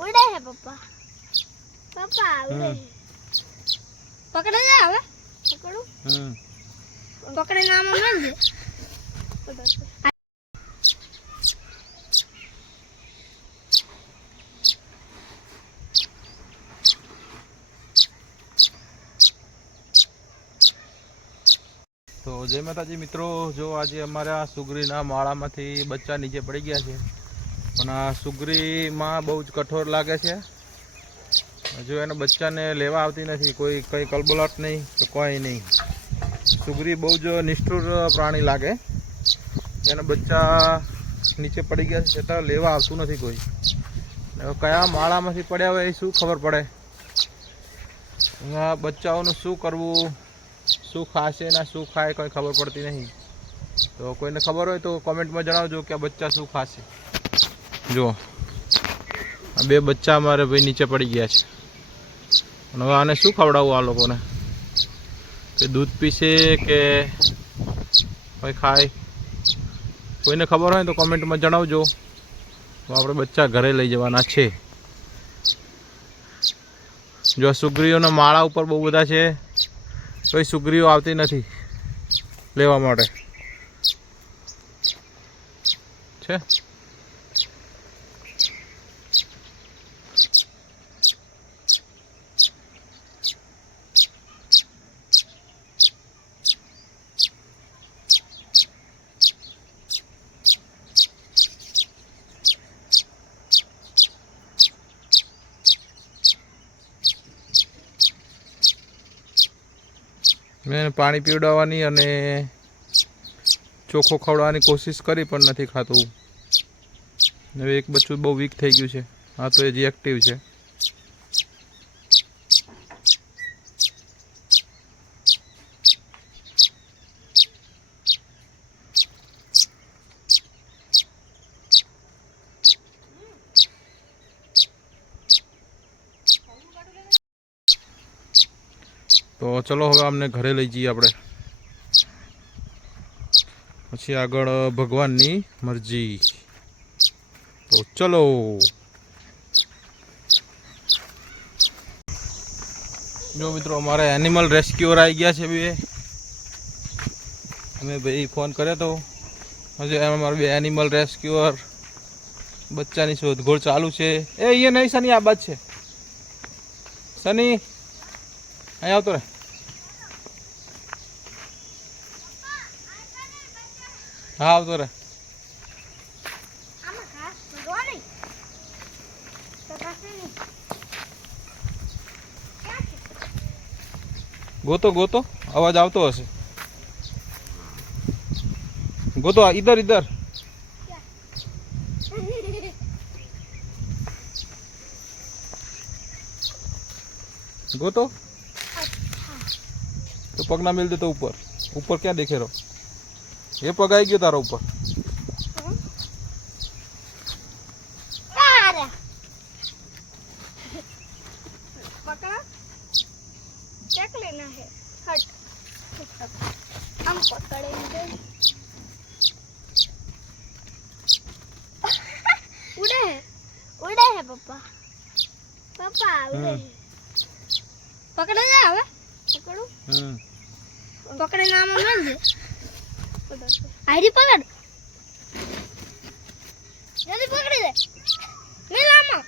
उड़े है पप्पा पप्पा उड़े पकड़े जा હવે પકડું પકડે નામ મળે તો જય માતાજી મિત્રો, જો આજે અમારા સુગરીના માળામાંથી બચ્ચા નીચે પડી ગયા છે, પણ આ સુગરીમાં બહુ જ કઠોર લાગે છે. જો એના બચ્ચાને લેવા આવતી નથી, કોઈ કંઈ કલબલાટ નહીં તો કોઈ નહીં. સુગરી બહુ જ નિષ્ઠુર પ્રાણી લાગે. એના બચ્ચા નીચે પડી ગયા છે છતાં લેવા આવતું નથી કોઈ. કયા માળામાંથી પડ્યા હોય એ શું ખબર પડે? આ બચ્ચાઓનું શું કરવું, શું ખાશે ના શું ખાય કોઈ ખબર પડતી નહીં. તો કોઈને ખબર હોય તો કોમેન્ટમાં જણાવજો કે આ બચ્ચા શું ખાશે. જો આ બે બચ્ચા અમારે ભાઈ નીચે પડી ગયા છે, અને હવે આને શું ખવડાવવું આ લોકોને? કે દૂધ પીશે કે કોઈ ખાય? કોઈને ખબર હોય તો કોમેન્ટમાં જણાવજો. તો આપણે બચ્ચા ઘરે લઈ જવાના છે. જો સુગરીઓના માળા ઉપર બહુ બધા છે, કોઈ સુગરીઓ આવતી નથી લેવા માટે છે. મેં પાણી પીવડાવવાની અને ચોખ્ખો ખવડાવવાની કોશિશ કરી પણ નથી ખાતું. હવે એક બચ્ચું બહુ વીક થઈ ગયું છે. હા તો એ જે એક્ટિવ છે. તો ચલો હવે અમને ઘરે લઈ જઈએ આપણે, પછી આગળ ભગવાનની મરજી. તો ચલો. જો મિત્રો અમારે એનિમલ રેસ્ક્યુઅર આવી ગયા છે બે. અમે ભાઈ ફોન કર્યો તો, હજુ એમ અમારે બે એનિમલ રેસ્ક્યુઅર બચ્ચાની શોધખોળ ચાલુ છે. એ અહીંયા નહીં સની, આ બાદ છે સની, અહીં આવતો રે. હા આવતો રે. ગોતો ગોતો, અવાજ આવતો હશે. ગોતો, ઇધર ઇધર. ગોતો તો પગ ના મેલ દે તો ઉપર. ઉપર ક્યાં દેખે રહો? એ પગ આવી ગયો તારા ઉપર. हम पकड़ेंगे. उड़े है पप्पा पप्पा उड़े. पकड़े जा હવે પકડું પકડે નામ મળે આઈડી પકડ જલ્દી પકડી દે મેલામાં.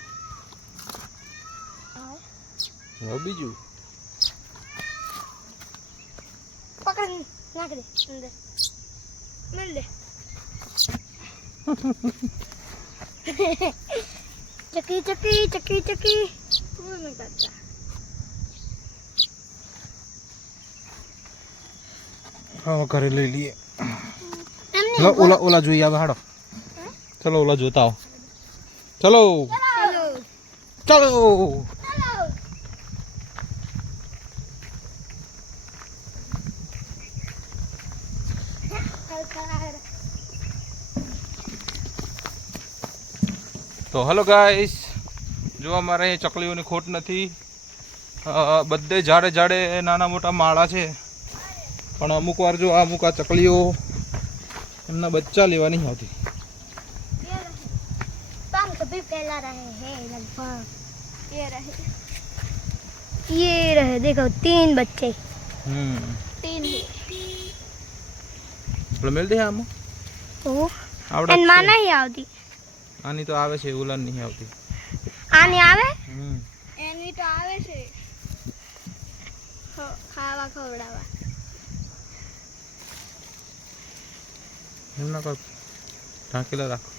હવે બીજું પકડ નાખ દે અંદર મેલ દે. ચકી ચકી ચકી ચકી પૂરું નહીં કરતા. હા ઘરે લઈ લઈએ. ઓલા ઓલા જોઈએ આવે. હાડો ચલો ઓલા જોતા આવો. ચલો ચલો. તો હલો ગાઈસ, જો અમારે અહીં ચકલીઓની ખોટ નથી. બધે ઝાડે ઝાડે નાના મોટા માળા છે, પણ અમુક વાર જો અમુક આ ચકલીઓ એમના બચ્ચા લેવા નહીં આવતી. अभी फैला रहे हैं लगभग ये रहे देखो 3 बच्चे 3 ही એટલે મેલદી આમાં ओ આવડે एन मां नहीं आवती આની તો આવે છે ઉલન નહીં આવતી आने आवे એની તો આવે છે ખાવા ખવડાવવા એમ ના કર ઢાંકેલા રાખો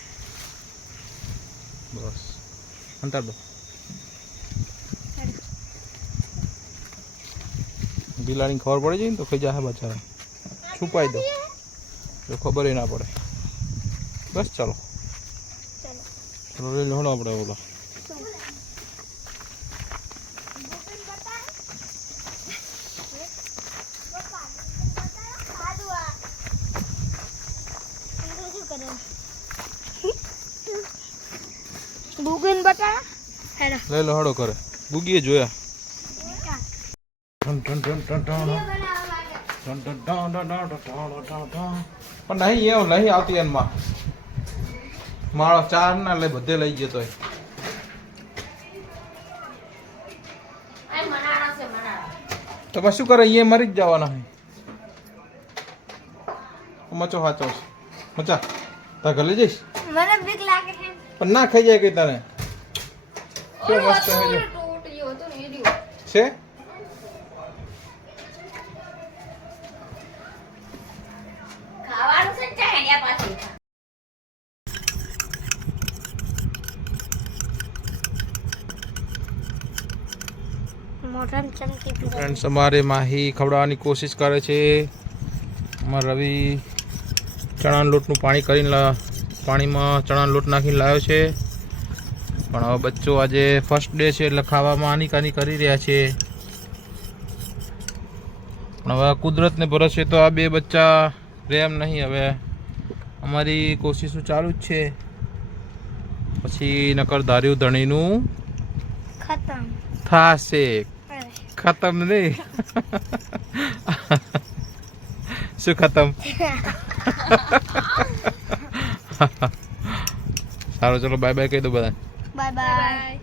બસ અંતર દો બિલાડીને ખબર પડી જાય ને તો ખાઈ જાય બચારા છુપાઈ દો જો ખબર ના પડે બસ ચાલો ચલો લઈ લો આપણે ઓલા गूगल बता हेलो લઈ લો હડો કરે ગુગીએ જોયા ton ton ton ton ton ton ton ton ton પણ નહીં એવું નહીં આવતી એમાં મારો 4 ના લઈ બધે લઈ જતો તો બસ શું કરે અહીંયા મરી જ જવાના મચો સાચો મચા તાર ઘરે લઈ જઈશ મને બીક લાગે છે પણ ના ખાઈ જાય કઈ તને શું મસ્ત છે જો ટૂટ ગયો તો ને એડિયો છે ખાવાનું છે ચાહ્યા પાછી મોટમ ચમકી પી ફ્રેન્ડ્સ અમારે માહી ખવડાવવાની કોશિશ કરે છે અમારા રવિ ચણાના લોટનું પાણી કરીને પાણીમાં ચણાનો લોટ નાખીને લાવ્યો છે પણ હવે બચ્ચો આજે ફર્સ્ટ ડે છે એટલે ખાવામાં આની કરી રહ્યા છે પણ હવે કુદરતને ભરોસે તો આ 2 બચ્ચા પ્રેમ નહીં હવે અમારી કોશિશો ચાલુ જ છે પછી નકર ધાર્યું ધણીનું खत्म થાશે ખતમ નહીં શું ખતમ સારું ચલો બાય બાય કહી દો બધા बाय बाय